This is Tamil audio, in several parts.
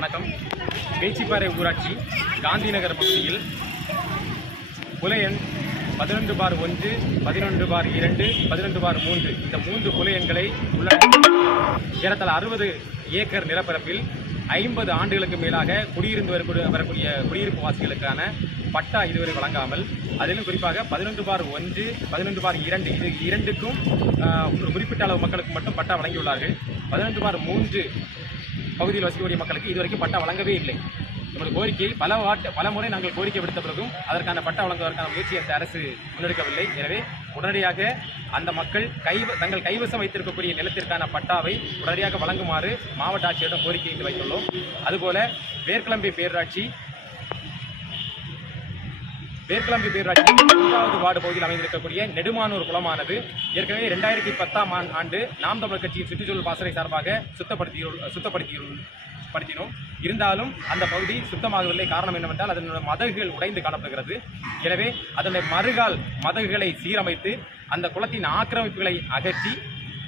வணக்கம். பேச்சிப்பாறை ஊராட்சி காந்திநகர் பகுதியில் புலையன் பதினொன்று பார் ஒன்று பதினொன்று பார் இரண்டு பதினொன்று பார் மூன்று. இந்த மூன்று புலையன்களை உள்ள ஏறத்தாழ அறுபது ஏக்கர் நிலப்பரப்பில் ஐம்பது ஆண்டுகளுக்கு மேலாக குடியிருந்து வரக்கூடிய வரக்கூடிய குடியிருப்பு வாசிகளுக்கான பட்டா இதுவரை வழங்காமல் அதிலும் குறிப்பாக பதினொன்று பார் ஒன்று பதினொன்று பார் இரண்டு. இது இரண்டுக்கும் ஒரு குறிப்பிட்ட அளவு மக்களுக்கு மட்டும் பட்டா வழங்கியுள்ளார்கள். பதினொன்று பார் மூன்று பகுதியில் வசிக்கக்கூடிய மக்களுக்கு இதுவரைக்கும் பட்டா வழங்கவே இல்லை. நமது கோரிக்கையை பல வாட்டு பல முறை நாங்கள் கோரிக்கை விடுத்த பிறகும் அதற்கான பட்டா வழங்குவதற்கான முயற்சி அந்த அரசு முன்னெடுக்கவில்லை. எனவே உடனடியாக அந்த மக்கள் கை தங்கள் கைவசம் வைத்திருக்கக்கூடிய நிலத்திற்கான பட்டாவை உடனடியாக வழங்குமாறு மாவட்ட ஆட்சியரிடம் கோரிக்கை வைத்துள்ளோம். அதுபோல வேர்க்கிளம்பி பேரூராட்சி வேர்க்கிளம்பி பேரூராட்சி மூன்றாவது வார்டு பகுதியில் அமைந்திருக்கக்கூடிய நெடுமானூர் குளமானது ஏற்கனவே ரெண்டாயிரத்தி பத்தாம் ஆண்டு நாம் தமிழர் கட்சியின் சுற்றுச்சூழல் பாசறை சார்பாக சுத்தப்படுத்தி சுத்தப்படுத்தி படுத்தினோம் இருந்தாலும் அந்த பகுதி சுத்தமாகவில்லை. காரணம் என்னவென்றால் அதனுடைய மதகுகள் உடைந்து காணப்படுகிறது. எனவே அதனுடைய மறுகால் மதகுகளை சீரமைத்து அந்த குளத்தின் ஆக்கிரமிப்புகளை அகற்றி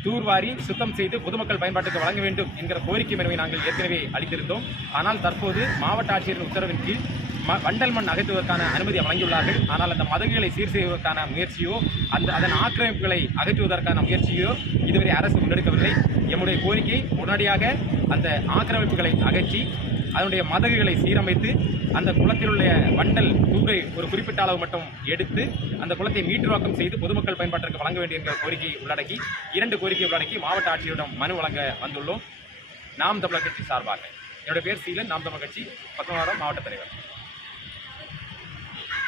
தூர்வாரி சுத்தம் செய்து பொதுமக்கள் பயன்பாட்டுக்கு வழங்க வேண்டும் என்கிற கோரிக்கை மனுவை நாங்கள் ஏற்கனவே அளித்திருந்தோம். ஆனால் தற்போது மாவட்ட ஆட்சியரின் உத்தரவின் கீழ் வண்டல் மண் அகற்றுவதற்கான அனுமதி வழங்கியுள்ளார்கள். ஆனால் அந்த மதகுகளை சீர் செய்வதற்கான முயற்சியோ அந்த அதன் ஆக்கிரமிப்புகளை அகற்றுவதற்கான முயற்சியோ இதுவரை அரசு முன்னெடுக்கவில்லை. எம்முடைய கோரிக்கை உடனடியாக அந்த ஆக்கிரமிப்புகளை அகற்றி அதனுடைய மதகுகளை சீரமைத்து அந்த குளத்தில் உள்ள வண்டல் தூரை ஒரு குறிப்பிட்ட அளவு மட்டும் எடுத்து அந்த குளத்தை மீட்டுருவாக்கம் செய்து பொதுமக்கள் பயன்பாட்டிற்கு வழங்க வேண்டிய என்கிற கோரிக்கையை உள்ளடக்கி இரண்டு கோரிக்கை உள்ளடக்கி மாவட்ட ஆட்சியரிடம் மனு வழங்க வந்துள்ளோம். நாம் தமிழர் கட்சி சார்பாக. என்னுடைய பேர் சீலன் நாம் தமிழர் கட்சி பத்தொன்பதாம் மாவட்ட தலைவர்.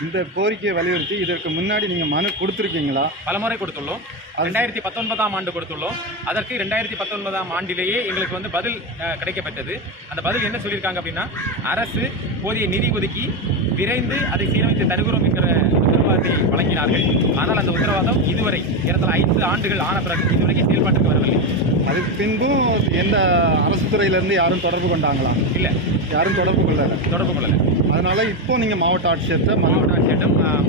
இந்த கோரிக்கையை வலியுறுத்தி இதற்கு முன்னாடி நீங்கள் மனு கொடுத்துருக்கீங்களா? பலமுறை கொடுத்துள்ளோம். ரெண்டாயிரத்தி பத்தொன்பதாம் ஆண்டு கொடுத்துள்ளோம். அதற்கு ரெண்டாயிரத்தி பத்தொன்பதாம் ஆண்டிலேயே எங்களுக்கு வந்து பதில் அஹ், கிடைக்கப்பெற்றது அந்த பதில் என்ன சொல்லியிருக்காங்க அப்படின்னா அரசு போதிய நிதி ஒதுக்கி விரைந்து அதை சீரமைத்து தருகிறோம் என்கிற உத்தரவாதத்தை வழங்கினார்கள். ஆனால் அந்த உத்தரவாதம் இதுவரை ஏறத்தாழ ஐந்து ஆண்டுகள் ஆன பிறகு இதுவரைக்கும் செயல்பாட்டுக்கு வரவில்லை. பின்பும் எந்த அரசு துறையிலேருந்து யாரும் தொடர்பு கொண்டாங்களா? இல்லை. யாரும் தொடர்பு கொள்ளலை. தொடர்பு கொள்ளலை. அதனால இப்போ நீங்கள் மாவட்ட ஆட்சியர்கிட்ட மாவட்ட ஆட்சியரிடம்